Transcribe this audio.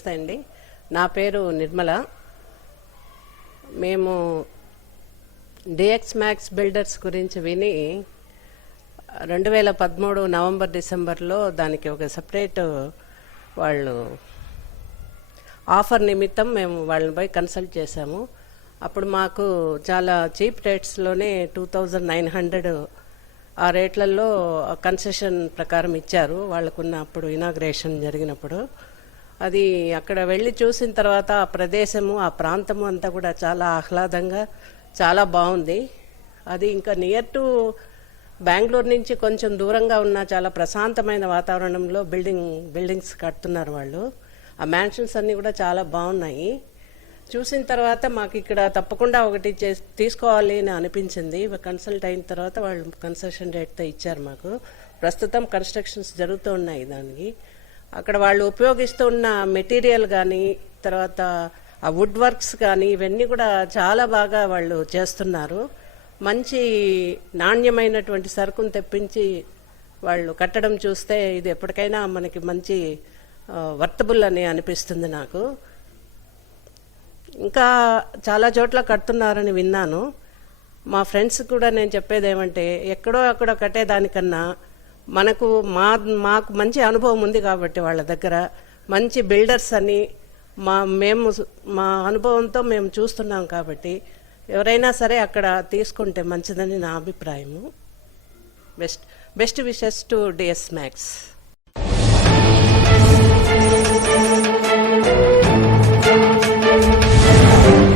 నమస్తే అండి. నా పేరు నిర్మల. మేము డిఎక్స్ మ్యాక్స్ బిల్డర్స్ గురించి విని 2013 నవంబర్ డిసెంబర్లో దానికి ఒక సపరేట్ వాళ్ళు ఆఫర్ నిమిత్తం మేము వాళ్ళని పోయి కన్సల్ట్ చేశాము. అప్పుడు మాకు చాలా చీప్ రేట్స్లోనే 2900 ఆ రేట్లలో కన్సెషన్ ప్రకారం ఇచ్చారు. వాళ్ళకున్న అప్పుడు ఇనాగ్రేషన్ జరిగినప్పుడు అది అక్కడ వెళ్ళి చూసిన తర్వాత ఆ ప్రదేశము ఆ ప్రాంతము అంతా కూడా చాలా ఆహ్లాదంగా చాలా బాగుంది. అది ఇంకా నియర్ టు బెంగళూరు నుంచి కొంచెం దూరంగా ఉన్న చాలా ప్రశాంతమైన వాతావరణంలో బిల్డింగ్స్ కడుతున్నారు వాళ్ళు. ఆ మ్యాన్షన్స్ అన్నీ కూడా చాలా బాగున్నాయి. చూసిన తర్వాత మాకు ఇక్కడ తప్పకుండా ఒకటి తీసుకోవాలి అని అనిపించింది. కన్సల్ట్ అయిన తర్వాత వాళ్ళు కన్సెషన్ రేట్తో ఇచ్చారు మాకు. ప్రస్తుతం కన్స్ట్రక్షన్స్ జరుగుతూ ఉన్నాయి. దానికి అక్కడ వాళ్ళు ఉపయోగిస్తున్న మెటీరియల్ కానీ తర్వాత ఆ వుడ్ వర్క్స్ కానీ ఇవన్నీ కూడా చాలా బాగా వాళ్ళు చేస్తున్నారు. మంచి నాణ్యమైనటువంటి సరుకును తెప్పించి వాళ్ళు కట్టడం చూస్తే ఇది ఎప్పటికైనా మనకి మంచి వర్తబుల్ అని అనిపిస్తుంది నాకు. ఇంకా చాలా చోట్ల కడుతున్నారని విన్నాను. మా ఫ్రెండ్స్ కూడా నేను చెప్పేది ఏమంటే ఎక్కడో అక్కడ కట్టేదానికన్నా మాకు మంచి అనుభవం ఉంది కాబట్టి వాళ్ళ దగ్గర మంచి బిల్డర్స్ అని మా అనుభవంతో మేము చూస్తున్నాం కాబట్టి ఎవరైనా సరే అక్కడ తీసుకుంటే మంచిదని నా అభిప్రాయము. Best wishes to DS max.